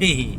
Hehe.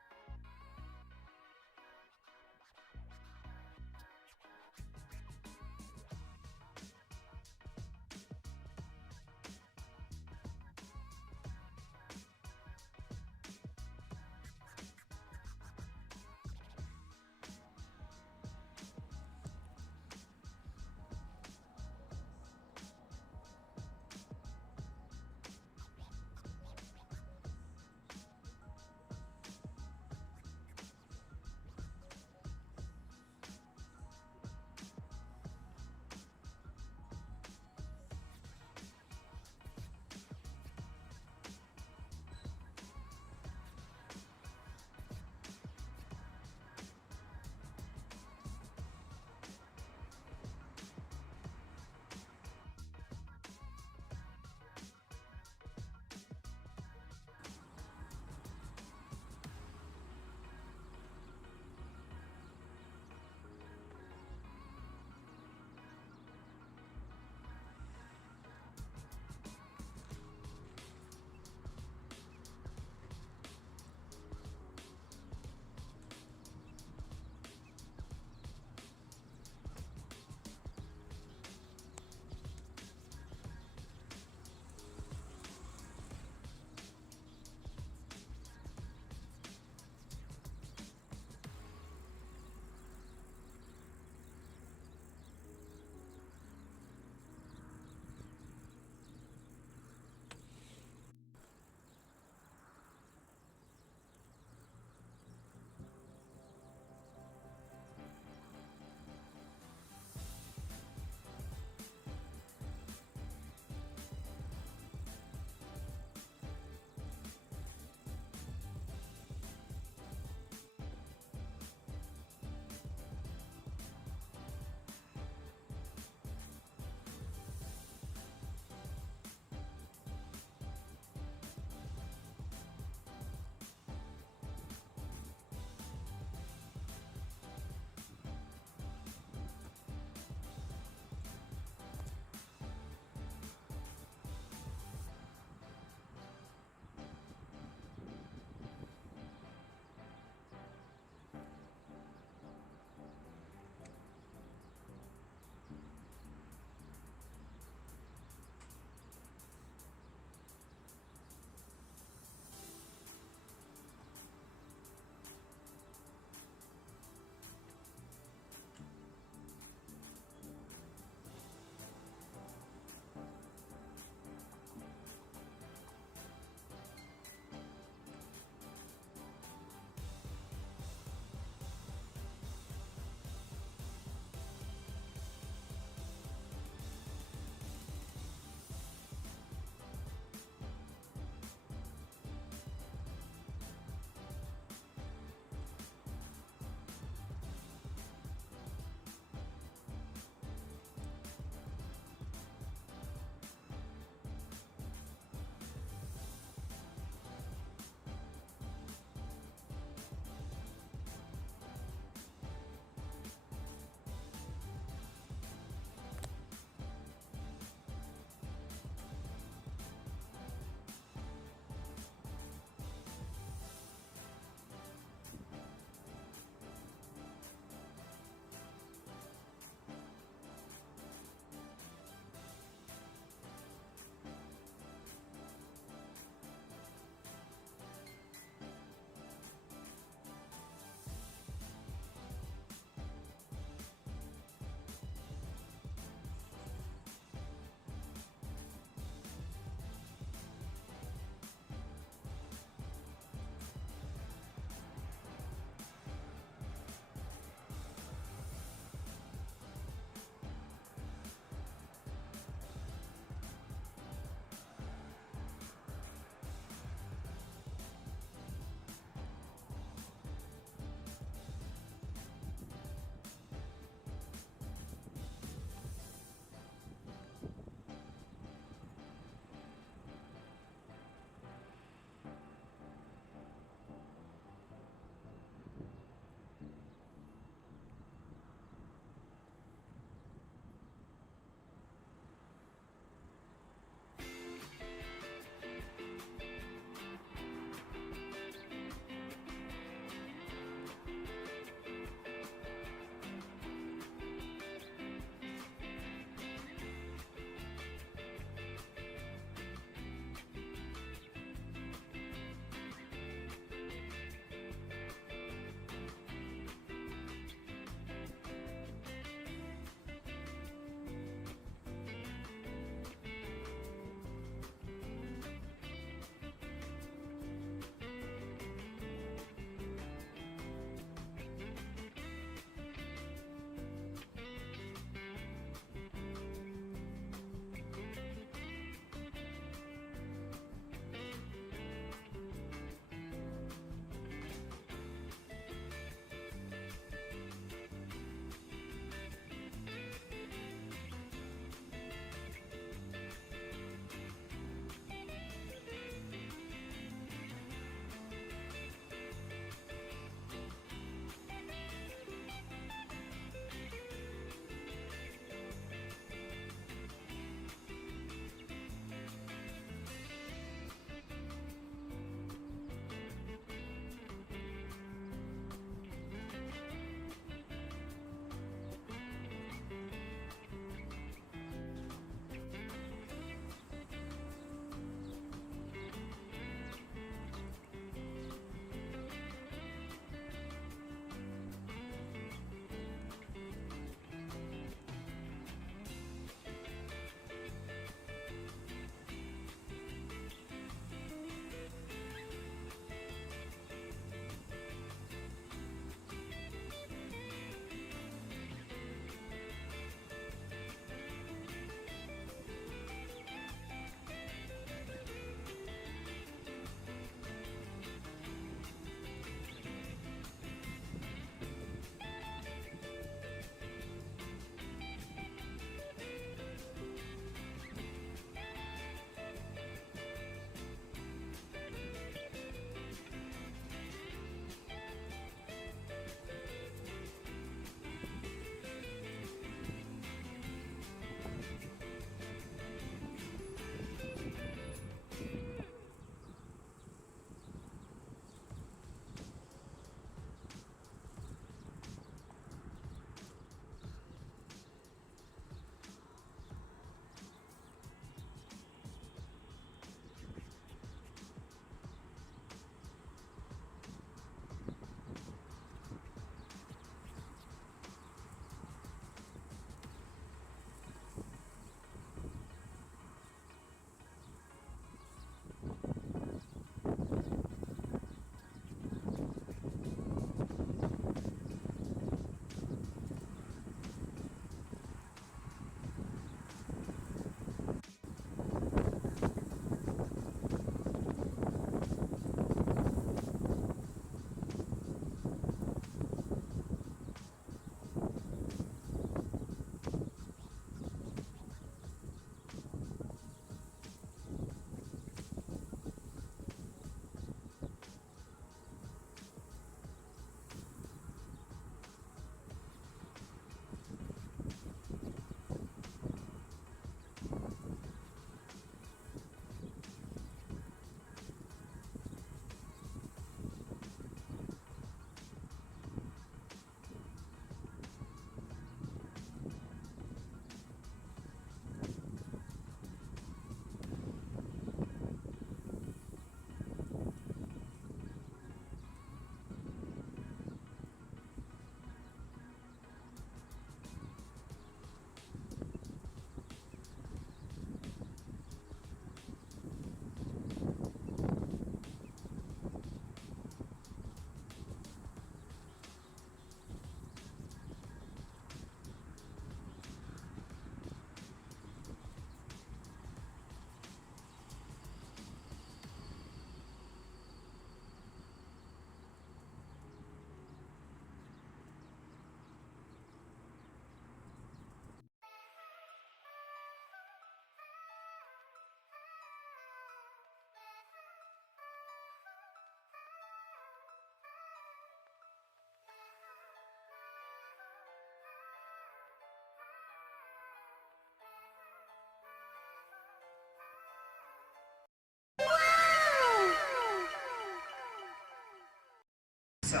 So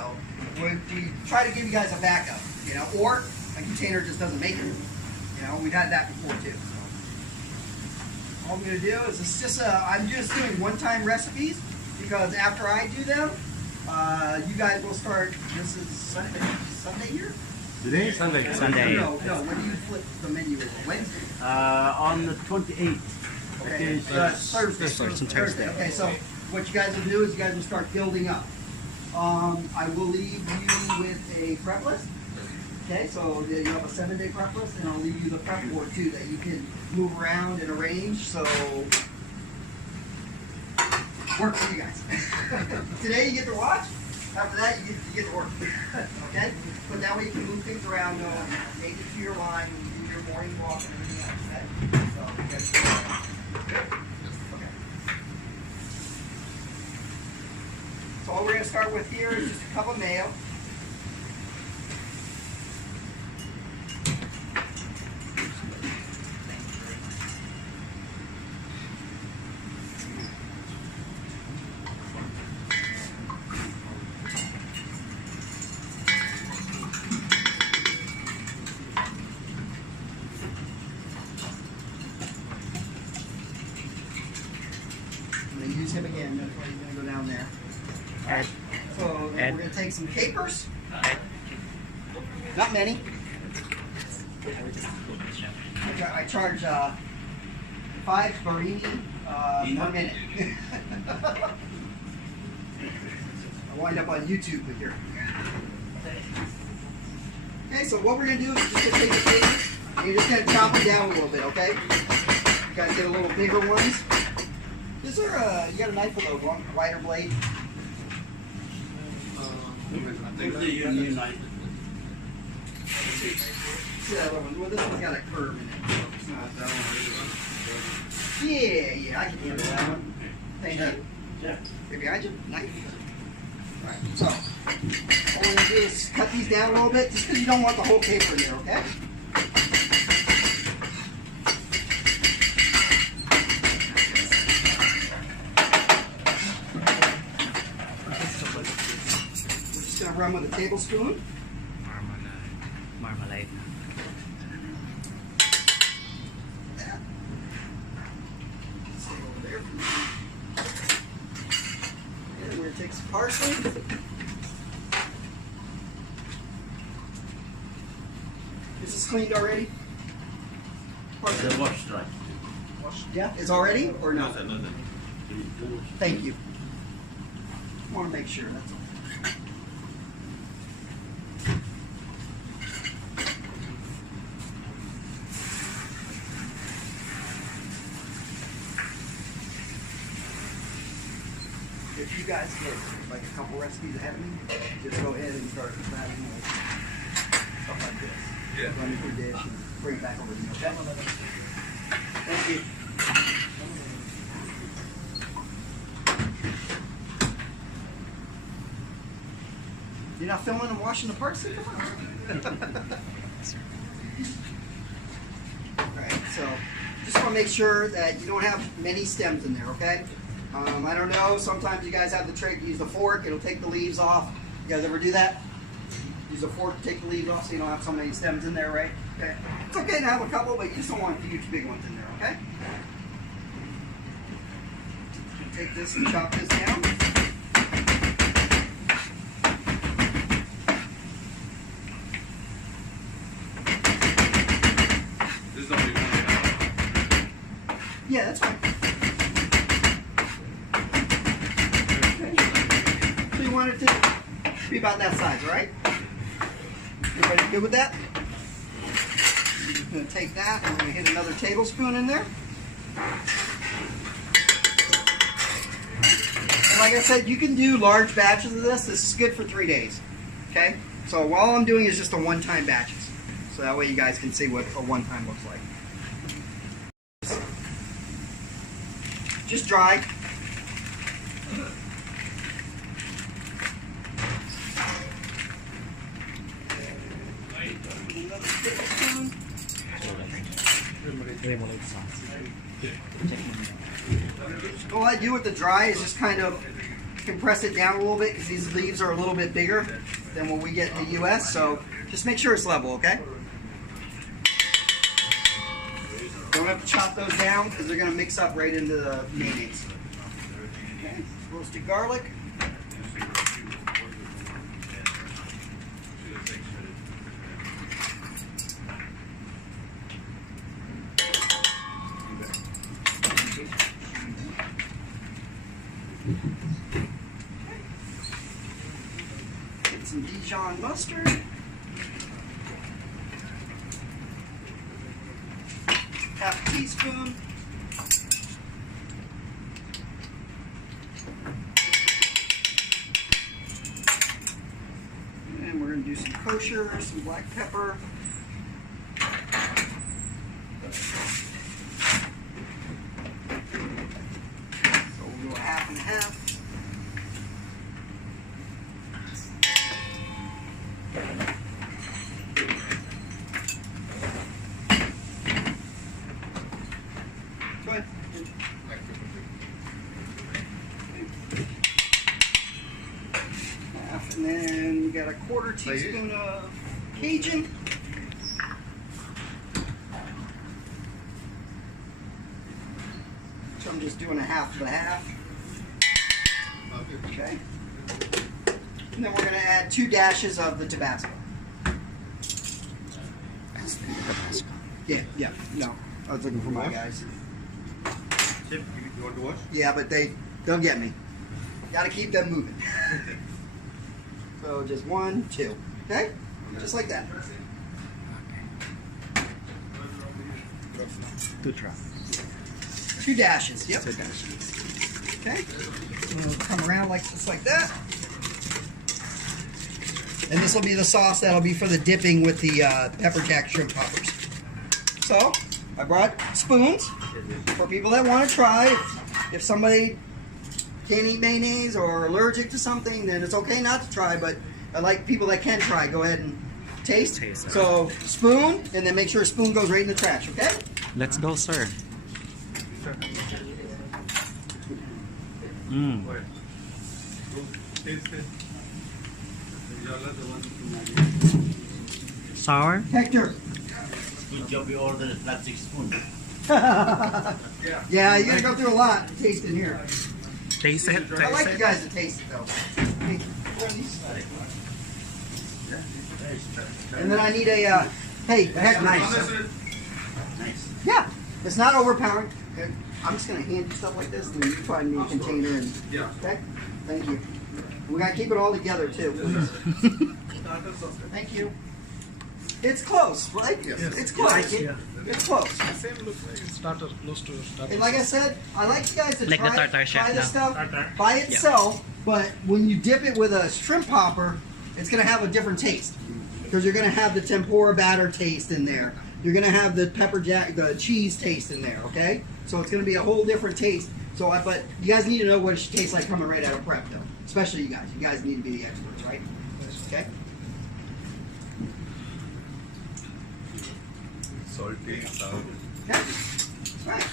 we try to give you guys a backup, you know, or a container just doesn't make it. You know, we've had that before too. So all I'm going to do is it's just I'm just doing one-time recipes because after I do them, you guys will start. This is Sunday here. Today? Sunday. No. When do you flip the menu? Wednesday. On the 28th. Okay. Thursday. Okay, so what you guys will do is you guys will start building up. I will leave you with a prep list. Okay, so you have a 7-day prep list, and I'll leave you the prep board too that you can move around and arrange. So work for you guys. Today you get to watch. After that you get to work. Okay, but that way you can move things around, take it to your line, and do your morning walk and everything else. Okay, so you guys good? Okay. So all we're going to start with here is just a cup of mayo. Use him again. That's why he's going to go down there. All right. So we're going to take some capers. Not many. I charge 5 Bahrain 1 minute. I wind up on YouTube with your. Okay, so what we're going to do is just going to take the capers and you're just going to chop them down a little bit, okay? You guys get a little bigger ones. Is there you got a knife with a wider blade? There's a new knife. See that other one? Well, this one's got a curve in it. So it's not that one. Yeah, I can handle that one. Thank you. Yeah. Right behind you? Knife. Alright, so all we're going to do is cut these down a little bit just because you don't want the whole caper in there, okay? Run with a tablespoon. Marmalade. Yeah. Stay over there. And we're going to take some parsley. Is this cleaned already? The wash dry. Washed? Yeah. It's already or no? No, sir. Thank you. I want to make sure, that's all. If you guys get like a couple recipes ahead of me, just go ahead and start grabbing stuff like this. Yeah. Run into your dish and bring it back over to me, okay? Thank you. You're not filming and washing the parsley? Come on. Alright, so just want to make sure that you don't have many stems in there, okay? I don't know, sometimes you guys have the trick, use the fork, it'll take the leaves off. You guys ever do that? Use a fork to take the leaves off so you don't have so many stems in there, right? Okay. It's okay to have a couple, but you just don't want huge big ones in there, okay? Take this and chop this down. This is only one. Yeah, that's fine. So you want it to be about that size, right? Everybody good with that? I'm going to take that and we're going to hit another tablespoon in there. And like I said, you can do large batches of this. This is good for 3 days. Okay? So all I'm doing is just a one-time batches. So that way you guys can see what a one-time looks like. Just dry. Remoulade sauce. All I do with the dry is just kind of compress it down a little bit because these leaves are a little bit bigger than what we get in the U.S. So just make sure it's level, okay? Don't have to chop those down because they're going to mix up right into the mayonnaise. Okay. Roasted garlic. Get some Dijon mustard. Half a teaspoon. And we're going to do some kosher, some black pepper. So we'll go half and half. Go ahead. Half, and then we got a quarter teaspoon of Cajun. So I'm just doing a half of a half. Okay. And then we're going to add 2 dashes of the Tabasco. Yeah, no. I was looking for my guys. Chip, you want to watch? Yeah, but they'll get me. Got to keep them moving. So just 1, 2. Okay? Just like that. 2 drops. 2 dashes. Yep. 2 dashes. Okay. So we'll come around like just like that. And this will be the sauce that'll be for the dipping with the pepper jack shrimp poppers. So I brought spoons for people that want to try. If somebody can't eat mayonnaise or allergic to something, then it's okay not to try. But I like people that can try. Go ahead and taste. So spoon, and then make sure a spoon goes right in the trash. Okay? Let's go, sir. Mm. Sour? Hector. Good job you ordered a plastic spoon. Yeah, you gotta go through a lot to taste in here. Taste it. I like Taste you it. guys to taste it though. And then I need a, hey, heck, nice. Nice. Yeah, it's not overpowering. Okay. I'm just gonna hand you stuff like this, and then you find me a container and. Yeah. Okay. Thank you. We gotta keep it all together too, please. Thank you. It's close, right? Yes. It's close. Yeah. It's close. Same look like starter, close to starter. And like I said, I like you guys to Like the try, tartar chef try this now. stuff Tartar. by itself, but when you dip it with a shrimp popper, it's gonna have a different taste. Because you're gonna have the tempura batter taste in there. You're gonna have the pepper jack, the cheese taste in there, okay? So it's gonna be a whole different taste. So but you guys need to know what it should taste like coming right out of prep though. Especially you guys. You guys need to be the experts, right? Okay? Salty, sour. Okay. Right.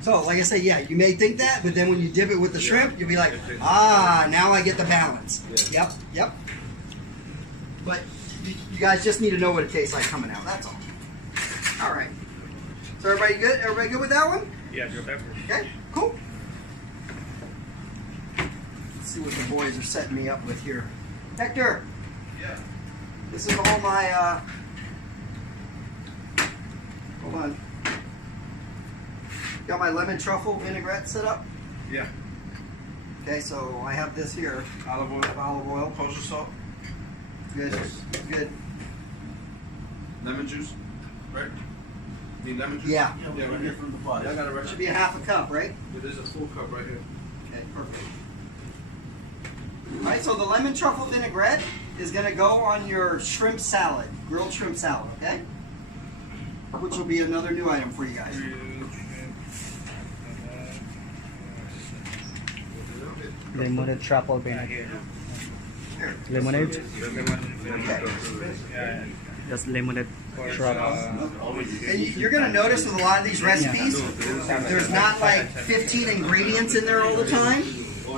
So, like I said, yeah, you may think that, but then when you dip it with the shrimp, you'll be like, ah, now I get the balance. Yeah. Yep. But you guys just need to know what it tastes like coming out. That's all. All right. So everybody good? Everybody good with that one? Yeah, your pepper. Okay. Cool. Let's see what the boys are setting me up with here. Hector. Yeah. This is all my. Hold on. Got my lemon truffle vinaigrette set up. Yeah. Okay, so I have this here. Olive oil, Olive oil. kosher salt, Good. Good. lemon juice, right? Need lemon juice? Yeah. Yeah, we're gonna get from the bottom. Yeah, I got it right. Should be a half a cup, right? It is a full cup right here. Okay, perfect. All right, so the lemon truffle vinaigrette is going to go on your shrimp salad, grilled shrimp salad, okay? Which will be another new item for you guys. Lemonade truffle vinegar. Here. Lemonade? Okay. Just lemonade truffle. And you're going to notice with a lot of these recipes, there's not like 15 ingredients in there all the time.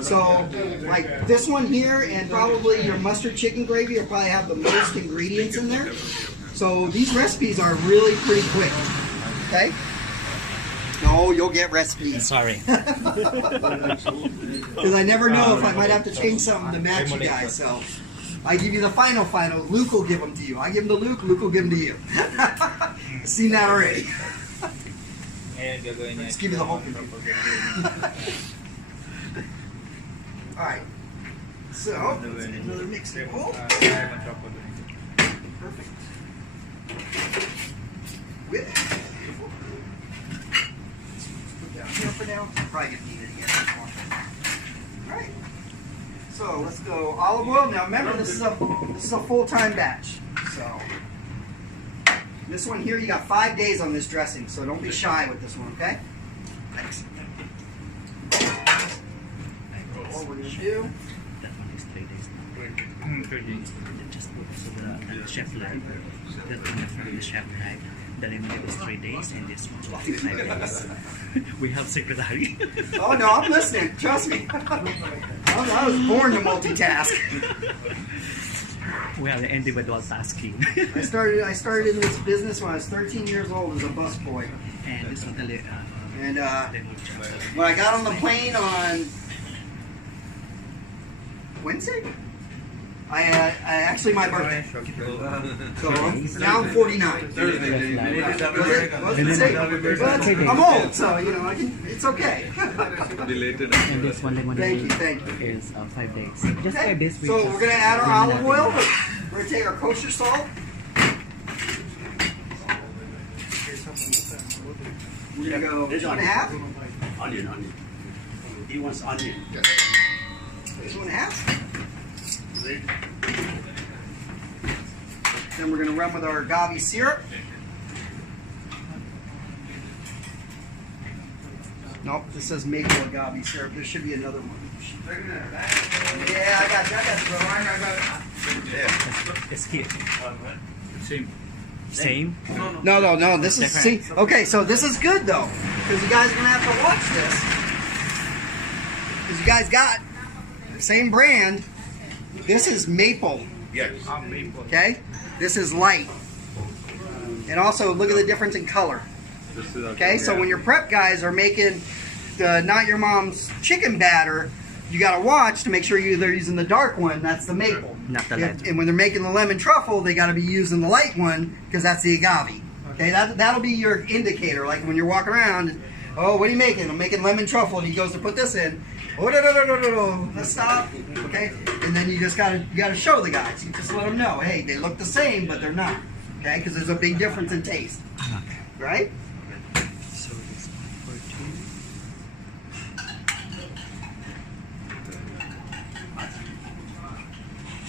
So, like this one here and probably your mustard chicken gravy will probably have the most ingredients in there. So these recipes are really pretty quick. Okay? No, you'll get recipes. Sorry. Because I never know if I might have to change something to match you guys. So I give you the final. Luke will give them to you. I give them to Luke. Luke will give them to you. Seen that already. Let's give you the whole thing. All right. So let's get another mixing bowl. Perfect. With put down here for now. Probably gonna need it again. All right. So let's go olive oil. Now remember, this is a full-time batch. So this one here, you got 5 days on this dressing, so don't be shy with this one, okay? Thanks. What we're gonna do? That one is 3 days now. Just put so the chef live. That one from the chef live. The lemonade is 3 days and this one 5 days. We have secretary. Oh no, I'm listening. Trust me. I was born to multitask. We have the individual tasking. I started in this business when I was 13 years old as a busboy. And this one the And when I got on the plane on Wednesday, I actually my birthday. So now I'm 49. Thursday. I'm old, so you know it's okay. Belated. and this one lemonade Thank you. is 5 days. Just Okay, for this week. so we're gonna add our olive oil. We're gonna take our kosher salt. We're gonna go There's 2.5. Onion. He wants onion. 2.5. Then we're going to run with our agave syrup. Nope, this says maple agave syrup. There should be another one. Yeah, I got you. It's cute. Same. Same? No. This is see. Okay, so this is good though, because you guys are gonna have to watch this. Because you guys got the same brand. This is maple. Yes. Okay, this is light. And also look at the difference in color. Okay, so when your prep guys are making the Not Your Mom's chicken batter, you got to watch to make sure they're using the dark one. That's the maple. Not the light. And when they're making the lemon truffle, they got to be using the light one because that's the agave. Okay, that'll be your indicator. Like when you're walking around, oh, what are you making? I'm making lemon truffle. And he goes to put this in. Oh, no. Let's stop. Okay, and then you gotta show the guys. You just let them know, hey, they look the same, but they're not. Okay, because there's a big difference in taste. Right? So this one for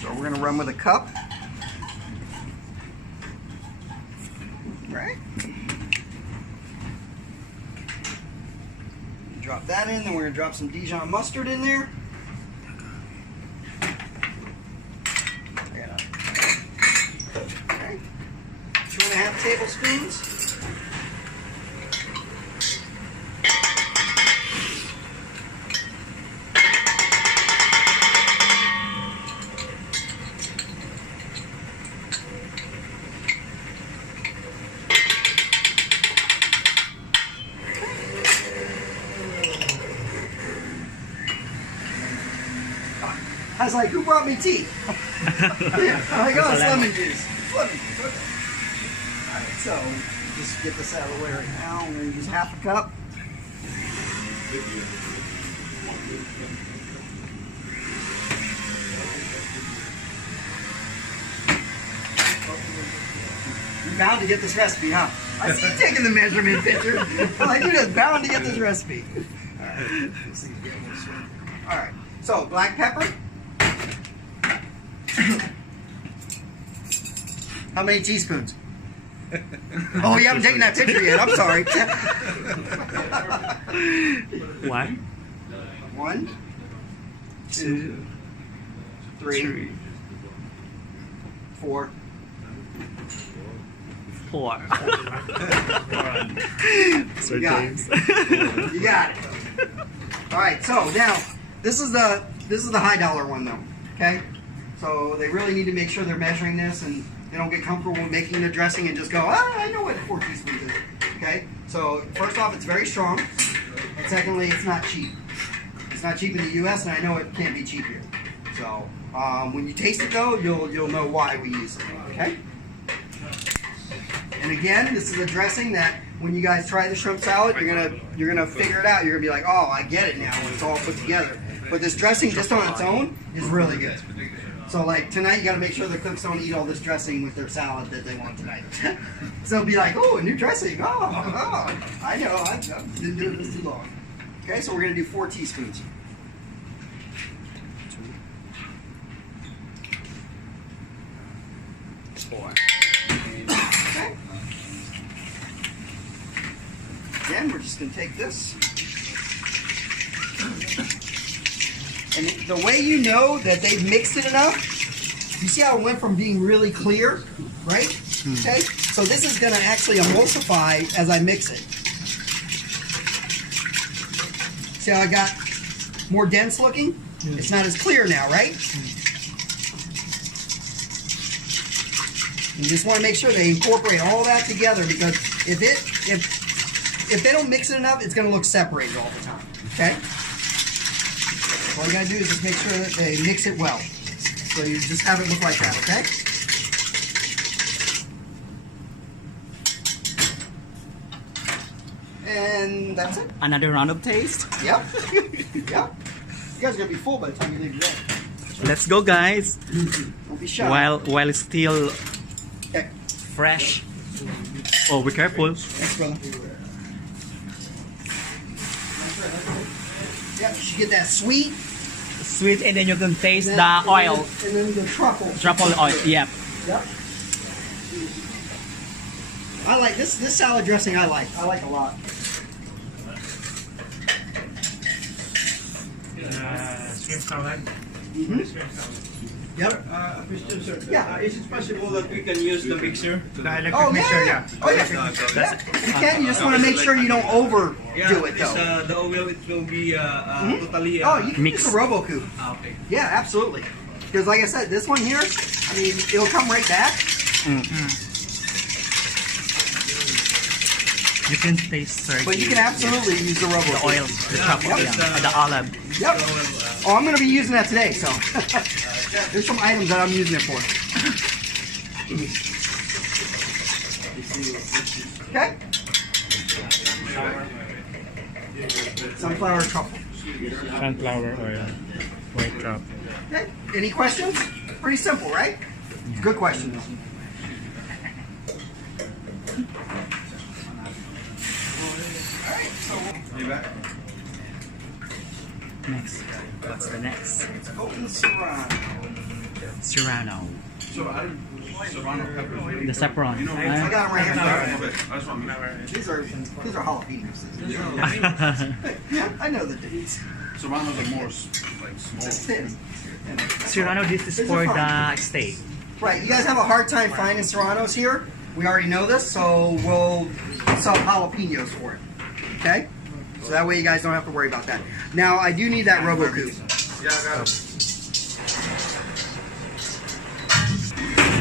2. So we're gonna run with a cup. Right? Drop that in, then we're gonna drop some Dijon mustard in there. Okay. 2.5 tablespoons. I was like, who brought me tea? I go, it's lemon juice. Lemon juice. Okay. Alright, so just get this out of the way right now. We're going to use half a cup. You're bound to get this recipe, huh? I see you taking the measurement picture. I'm like, you're just bound to get this recipe. Alright, so black pepper. How many teaspoons? Oh, you haven't taken that picture yet. I'm sorry. 1, 1, 2, 3, 4. 4. You got it. You got it. All right. So now this is the high dollar one though. Okay, so they really need to make sure they're measuring this and they don't get comfortable with making the dressing and just go, I know what 4 teaspoons is. Okay, so first off, it's very strong, and secondly, it's not cheap. It's not cheap in the U.S. and I know it can't be cheap here. So when you taste it though, you'll know why we use it. Okay. And again, this is a dressing that when you guys try the shrimp salad, you're gonna figure it out. You're gonna be like, oh, I get it now when it's all put together. But this dressing just on its own is really good. So like tonight, you gotta make sure the cooks don't eat all this dressing with their salad that they want tonight. So they'll be like, oh, a new dressing. Oh, I know. I've been doing this too long. Okay, so we're gonna do 4 teaspoons. Okay. Again, we're just going to take this. And the way you know that they've mixed it enough, you see how it went from being really clear, right? Okay, so this is going to actually emulsify as I mix it. See how I got more dense looking? It's not as clear now, right? You just want to make sure they incorporate all that together because if they don't mix it enough, it's going to look separated all the time. Okay? So all you got to do is just make sure that they mix it well. So you just have it look like that, okay? And that's it. Another round of taste. Yep. Yep. You guys are going to be full by the time you leave today. Let's go, guys. Don't be shy. While it's still Okay. fresh. Oh, be careful. Thanks, brother. Yep, you should get that sweet. Sweet, and then you can taste and the then- oil. And then the truffle. Truffle oil. Yep. Yep. I like this salad dressing. I like a lot. Shrimp salad. Yep. Question, sir. Yeah. Is it possible that we can use the mixer? The electric Oh mixer, yeah. Oh yeah. Yeah. You can. You just want to make sure you don't overdo it though. The oil, it will be totally. Oh, you can Mix. use the RoboCoupe. Okay. Yeah, absolutely. Because like I said, this one here, I mean, it'll come right back. You can taste, sir. But you can absolutely use the the RoboCoupe. oil, the truffle, Yep. yeah, the olive. Yep. Oh, I'm going to be using that today, so there's some items that I'm using it for. Okay? Sunflower truffle. Sunflower oil. White truffle. Okay. Any questions? Pretty simple, right? Good question. You back? Next. What's the next? Golden Serrano. Serrano. So I didn't. Serrano peppers. The saffron. You know, I got them right here. I just want to These are jalapenos. Yeah. I know the dates. Serranos are more like It's small. thin. Serrano, this is These for are fine. the steak. Right, you guys have a hard time finding serranos here. We already know this, so we'll sell jalapenos for it. Okay? So that way you guys don't have to worry about that. Now, I do need that RoboCoupe. Yeah, I got it.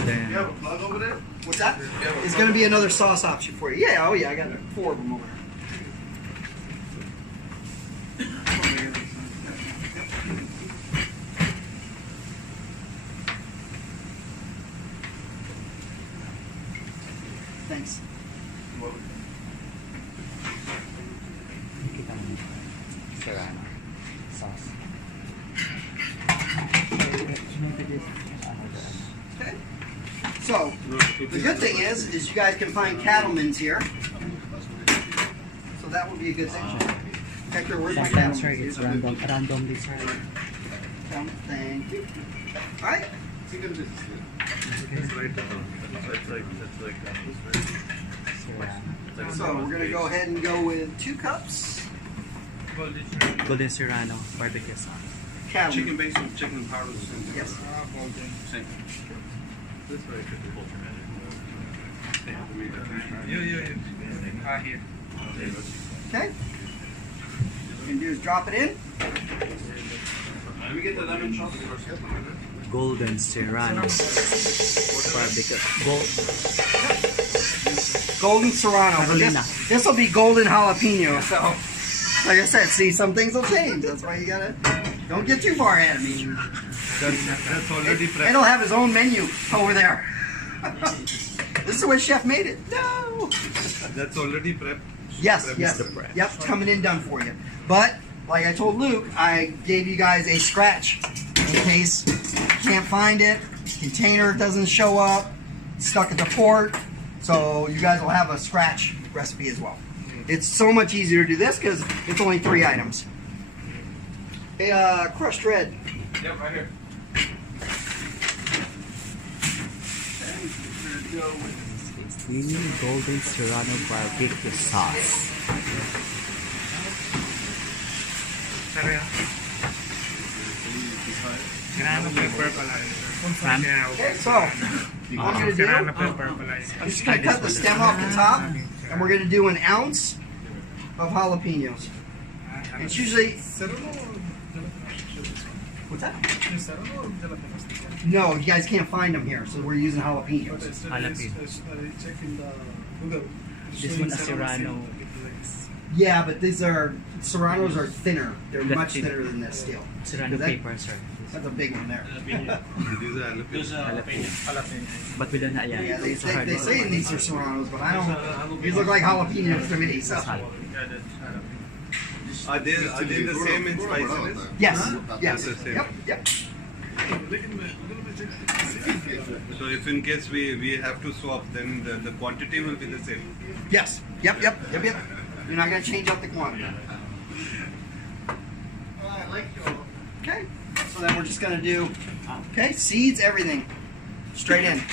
Then, You have a plug over there? What's that? It's going to be another sauce option for you. Yeah, oh yeah, I got 4 of them over there. Thanks. Serrano sauce. Okay. So, the good thing is you guys can find cattlemen's here. So that would be a good thing. Hector, where's my Sometimes, sir, cattlemen's? it's randomly, sir. Thank you. All right. Serrano. So we're gonna go ahead and go with 2 cups. Golden Serrano barbecue sauce. Cattlemen. Chicken base with chicken powder. Same thing. Yes. Same thing. Yeah. Here. Okay. can do is drop it in. Let me get the lemon chop first. Golden Serrano barbecue. Golden Serrano. But Carolina. this will be golden jalapeno. So, like I said, see, some things will change. That's why you gotta don't get too far ahead of me. That's already prepped. It'll have his own menu over there. This is the way Chef made it. No. That's already prepped. Yes, Prep yes. is the prep. Yep, coming in done for you. But, like I told Luke, I gave you guys a scratch in case you can't find it, container doesn't show up, it's stuck at the port, so you guys will have a scratch recipe as well. It's so much easier to do this because it's only 3 items. Hey, crushed red. Yep, right here. Mini Golden Serrano barbecue sauce. Serrano pepper pala. Okay, so what I'm going to do, Serrano pepper pala. I'm just going to cut the stem off the top, and we're going to do an ounce of jalapenos. It's usually... What's that? No, you guys can't find them here, so we're using jalapenos. This one is Serrano. Yeah, but these are Serranos are thinner. They're That's much thin. thinner than this still. Serrano That- paper, sir. That's a big one there. Those jalapeno. But we don't know. Yeah, Yeah, they it's a hard one. say these are Serranos, but I don't. These look like jalapenos to me. So. Are they the same in spiciness? Yes, yes, the same. yep, yep. So if in case we have to swap, then the quantity will be the same. Yes, yep. You're not gonna change up the quantity. Okay, so then we're just gonna do, okay, seeds, everything, straight in.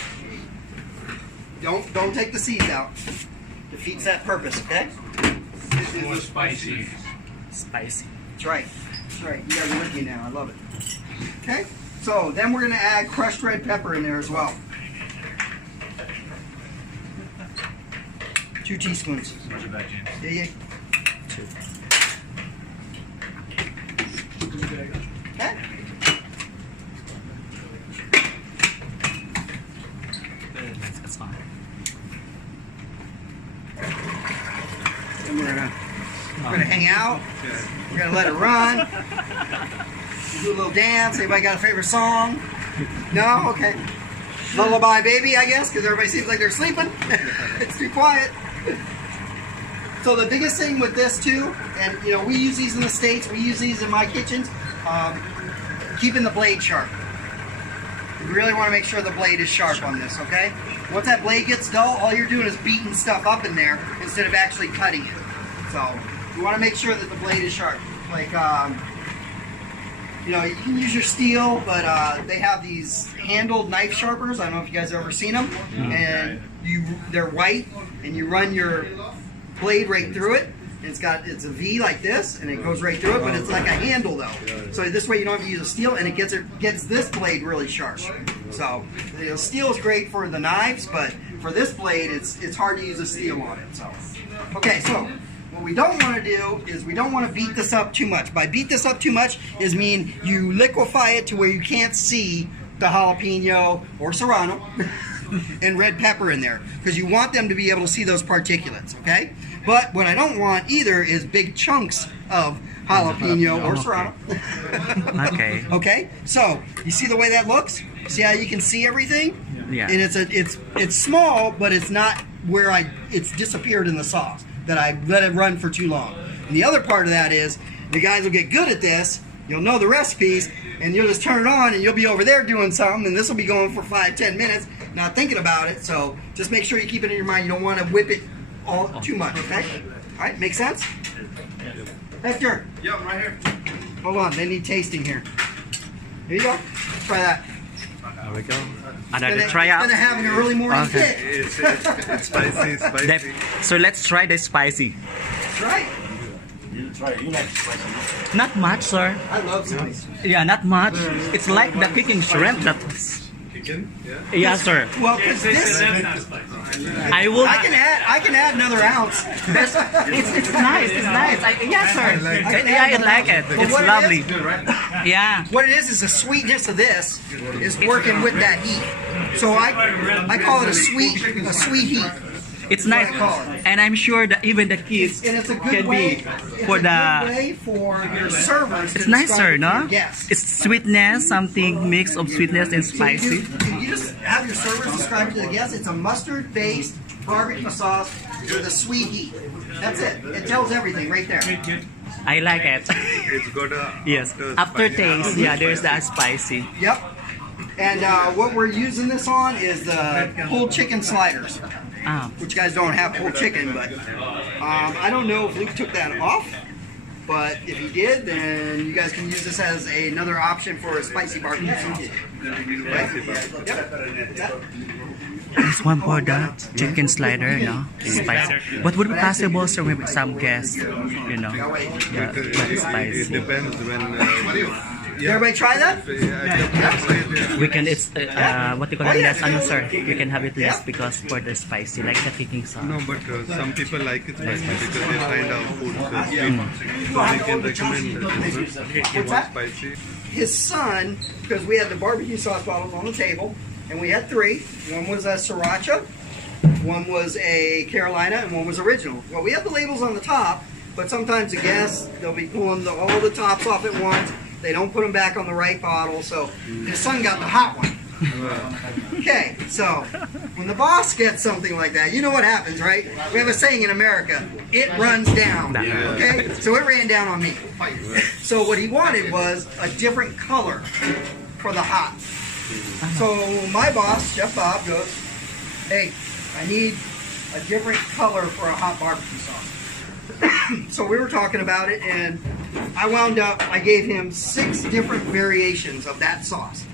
Don't take the seeds out. Defeats that purpose, okay? This is spicy. Spicy. That's right. That's right. You guys are with me now. I love it. Okay, so then we're gonna add crushed red pepper in there as well. 2 teaspoons. Yeah. Two. Okay. That's fine. And we're gonna hang out. We're gonna let it run. Do a little dance. Anybody got a favorite song? No? Okay. Lullaby Baby, I guess, because everybody seems like they're sleeping. It's too quiet. So the biggest thing with this too, and you know, we use these in the States, we use these in my kitchens, keeping the blade sharp. You really want to make sure the blade is sharp on this, okay? Once that blade gets dull, all you're doing is beating stuff up in there instead of actually cutting it. So you want to make sure that the blade is sharp. Like, you know, you can use your steel, but they have these handled knife sharpers. I don't know if you guys have ever seen them. And they're white, and you run your blade right through it. And it's a V like this, and it goes right through it, but it's like a handle though. So this way you don't have to use a steel, and it gets this blade really sharp. So you know, steel is great for the knives, but for this blade, it's hard to use a steel on it. So okay, so what we don't want to do is we don't want to beat this up too much. By beat this up too much is mean you liquefy it to where you can't see the jalapeno or serrano and red pepper in there, because you want them to be able to see those particulates, okay? But what I don't want either is big chunks of jalapeno or serrano. Okay. Okay, so you see the way that looks? See how you can see everything? Yeah. And it's small, but it's not where it's disappeared in the sauce that I let it run for too long. And the other part of that is the guys will get good at this. You'll know the recipes, and you'll just turn it on, and you'll be over there doing something, and this will be going for 5-10 minutes, not thinking about it. So just make sure you keep it in your mind. You don't want to whip it all too much. Okay? All right, make sense? Hector, Yeah, I'm right here. hold on. They need tasting here. Here you go. Try that. There we go. It's Another gonna tryout. have an early morning Okay. kick. It's spicy. So let's try the spicy. That's right. You try it. You like spicy. Not much, sir. I love spice. Yeah, not much. It's like the kicking shrimp. That chicken. Yeah. Yeah, sir. Well, 'cause this, I will. I can add another ounce. It's nice. It's nice. Yes, sir. Yeah, I like it. But It's what it lovely. is- Yeah. What it is the sweetness of this is working with that heat. So I call it a sweet heat. It's nice, and I'm sure that even the kids And it's a good can way. be It's for a good the. way for your servers. It's to nicer, describe it to no? your guests. It's sweetness, something mix of sweetness and So spicy. you just have your servers describe it to the guests. It's a mustard-based barbecue sauce with a sweet heat. That's it. It tells everything right there. I like it. It's got a Yes, aftertaste. Yeah, there's that spicy. Yep. And what we're using this on is the pulled chicken sliders, Ah, which you guys don't have pulled chicken, but I don't know if Luke took that off. But if he did, then you guys can use this as another option for a spicy barbecue sauce. Right? Yep. this one for the chicken slider, no? Spicy. But would it be possible, sir, with some guests, you know? Yeah, but It spicy. depends when. Did everybody try that? We can, it's, what you call Oh, it, yeah. less, ano, sir? We can have it less because for the spicy, like the kicking sauce. No, but some people like it spicy because they find our food so sweet. So we can recommend it What's that? spicy. His son, because we had the barbecue sauce bottles on the table, and we had three. One was a sriracha, one was a Carolina, and one was original. Well, we have the labels on the top, but sometimes the guests, they'll be pulling all the tops off at once. They don't put them back on the right bottle, so his son got the hot one. Okay, so when the boss gets something like that, you know what happens, right? We have a saying in America, it runs down. Okay, so it ran down on me. So what he wanted was a different color for the hot. So my boss, Chef Bob, goes, hey, I need a different color for a hot barbecue sauce. So we were talking about it, and I gave him 6 different variations of that sauce.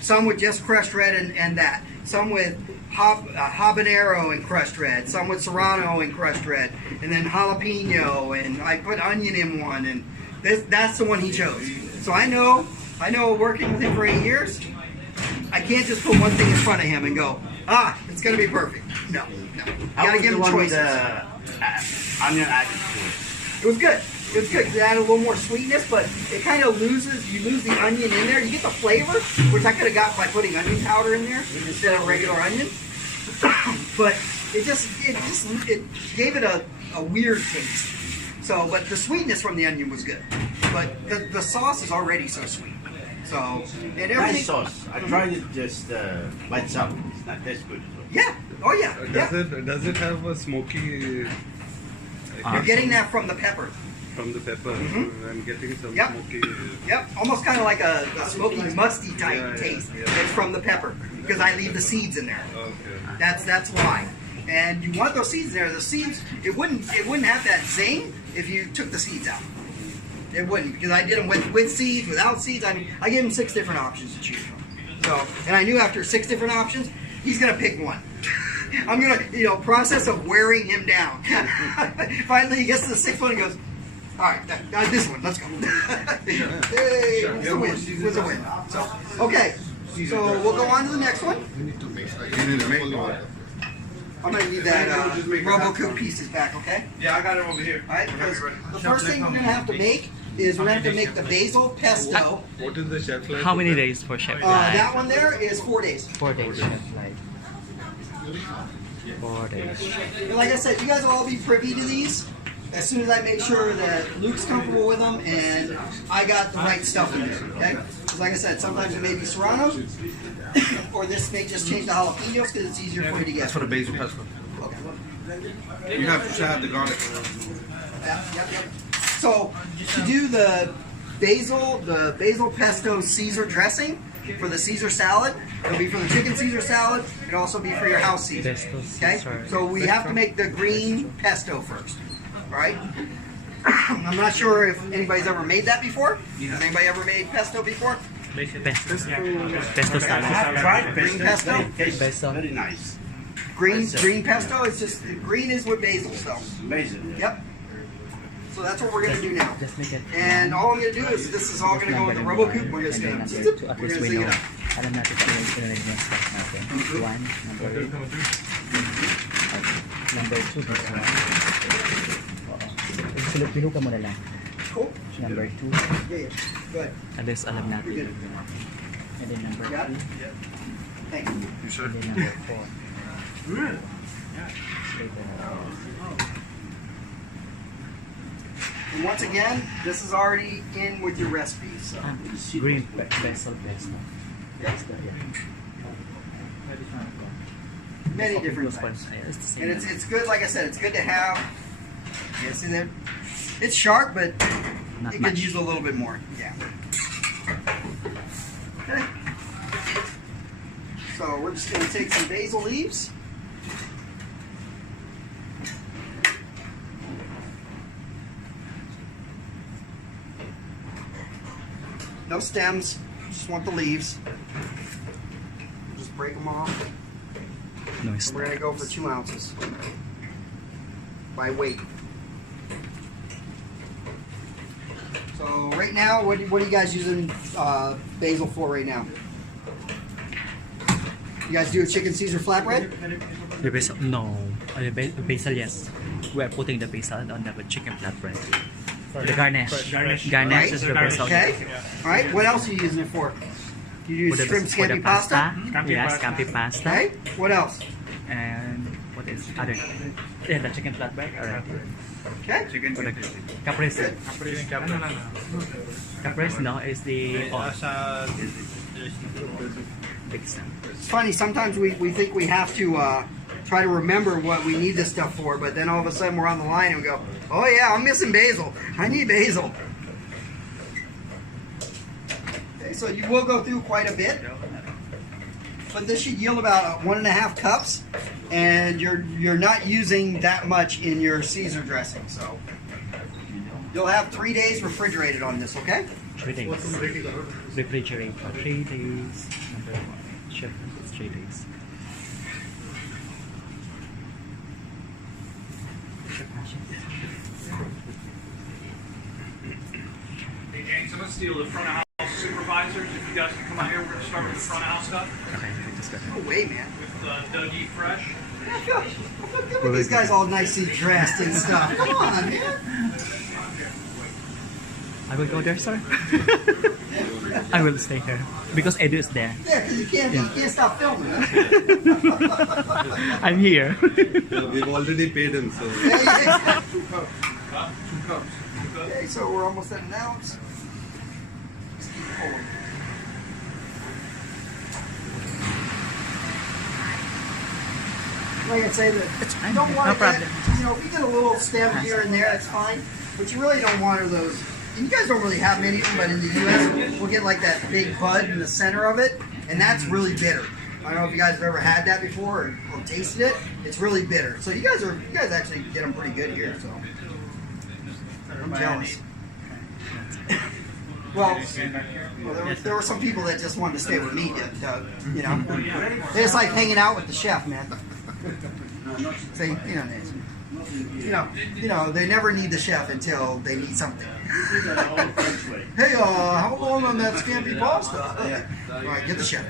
Some with just crushed red and that. Some with habanero and crushed red. Some with serrano and crushed red. And then jalapeno, and I put onion in one, and that's the one he chose. So I know working with him for 8 years, I can't just put one thing in front of him and go, it's going to be perfect. No. You got to give him choices. Onion added to it. It was good. It was good because it added a little more sweetness, but it kind of you lose the onion in there. You get the flavor, which I could have got by putting onion powder in there instead of regular onion. But it gave it a weird taste. So, but the sweetness from the onion was good. But the sauce is already so sweet. So, and everything. Nice sauce. I tried it just by itself. It's not that good. Yeah. Oh yeah. Yeah. Does it have a smoky? You're getting that from the pepper. From the pepper, I'm getting some Yep. smoky. Yep, almost kind of like a smoky, musty type taste. It's from the pepper because I leave the seeds in there. Okay. That's why. And you want those seeds in there. The seeds, it wouldn't have that zing if you took the seeds out. It wouldn't, because I did them with seeds, without seeds. I gave him 6 different options to choose from. So, and I knew after 6 different options, he's gonna pick one. I'm gonna, process of wearing him down. Finally, he gets to the 6th one and goes, all right, this one, let's go. Hey, it was a win. It was a win. So, okay, so we'll go on to the next one. I'm gonna need that RoboCoop pieces back, okay? Yeah, I got it over here. All right, because the first thing we're gonna have to make is we're gonna have to make the basil pesto. What is the shelf life? How many days for chef? That one there is 4 days. 4 days, chef. Like 4 days. And like I said, you guys will all be privy to these as soon as I make sure that Luke's comfortable with them and I got the right stuff in there, okay? Because like I said, sometimes it may be serrano, or this may just change the jalapenos because it's easier for you to get. That's for the basil pesto. Okay. You have to have the garlic. Yep. So to do the basil pesto Caesar dressing for the Caesar salad, it'll be for the chicken Caesar salad. It'll also be for your house Caesar. Pesto Okay. Caesar. So we have to make the green pesto first. All right. I'm not sure if anybody's ever made that before. Has anybody ever made pesto before? Pesto salad. I've tried Green pesto. pesto? It tastes Pesto. very nice. Green pesto. It's just green is with basil stuff. Amazing. Yep. So that's what we're gonna do now. Just make it. And all I'm gonna do is this is all gonna go in the RoboCoop. We're just gonna zing it up. Alam natin kung ano yung stock natin. 1, number 8. Number 2, this one. Oo. Sulot bilo ka muna lang. Cool. Number 2. Yeah. Good. At least alam natin. You're good. And then number Got 3. it? Thank you. And then number 4. And once again, this is already in with your recipes. So. Green vessel pesto. Yeah. Many different Those types. ones, yeah, it's the same. And it's good, like I said, it's good to have. Yeah, see that? It's sharp, but Not it much. could use a little bit more. Yeah. Okay. So we're just going to take some basil leaves. No stems, just want the leaves. Just break them off. No, So we're gonna go for 2 ounces by weight. So right now, what are you guys using basil for right now? You guys do a chicken Caesar flatbread? The basil, no. Basil, yes. We're putting the basil on the chicken flatbread. The garnish. Garnish Right. is the basil. Okay. All right. What else are you using it for? You use For the, shrimp for the scampi pasta. Yes, scampi pasta. Okay. What else? And what is other? Yeah, the chicken flatbread. Alright. Okay. For the caprese. Caprese, no, is the big stuff. It's funny. Sometimes we think we have to try to remember what we need this stuff for, but then all of a sudden we're on the line and we go, "Oh yeah, I'm missing basil. I need basil." Okay, so you will go through quite a bit, but this should yield about 1.5 cups, and you're not using that much in your Caesar dressing, so you'll have 3 days refrigerated on this. Okay. 3 days. Refrigerate for 3 days. Number 1. Shipment is 3 days. Hey James, I'm gonna steal the front of house supervisors. If you guys can come out here, we're gonna start with the front of house stuff Okay, we just got No way, man. with Dougie Fresh. Look at these guys all nicely dressed and stuff. Come on, man. I will go there, sir. I will stay here because Edu is there. Yeah, because you can't stop filming. I'm here. We've already paid him, so. Yeah. 2 cups. 2 cups. Okay, so we're almost at an ounce. Just keep pulling. Like I say, you don't want No to problem. get, if you get a little stem here and there, that's fine. What you really don't want are those, and you guys don't really have many of them, but in the U.S., we'll get like that big bud in the center of it, and that's really bitter. I don't know if you guys have ever had that before or tasted it. It's really bitter. So you guys actually get them pretty good here, so I'm jealous. Well, there were some people that just wanted to stay with me, Doug. They just like hanging out with the chef, man. Say, they never need the chef until they need something. Hey, how long on that scampi pasta? All right, get the chef.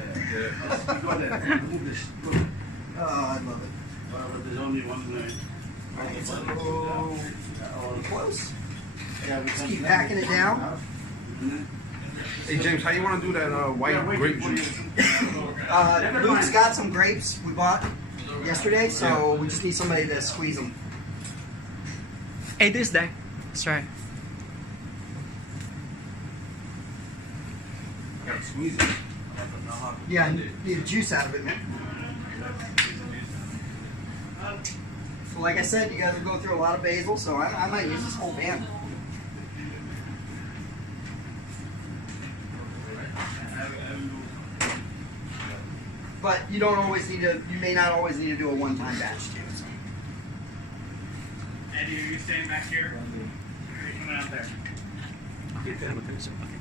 Oh, I love it. There's only one way. All right, so close. Just keep packing it down. Hey James, how you want to do that white grape juice? Luke's got some grapes we bought yesterday, so we just need somebody to squeeze them. Edu is there, sir. Gotta squeeze it. Yeah, need the juice out of it, man. So like I said, you guys will go through a lot of basil, so I might use this whole pan. But you don't always need to, you may not always need to do a one-time batch too. So. Eddie, are you staying back here? Or are you coming out there? Okay.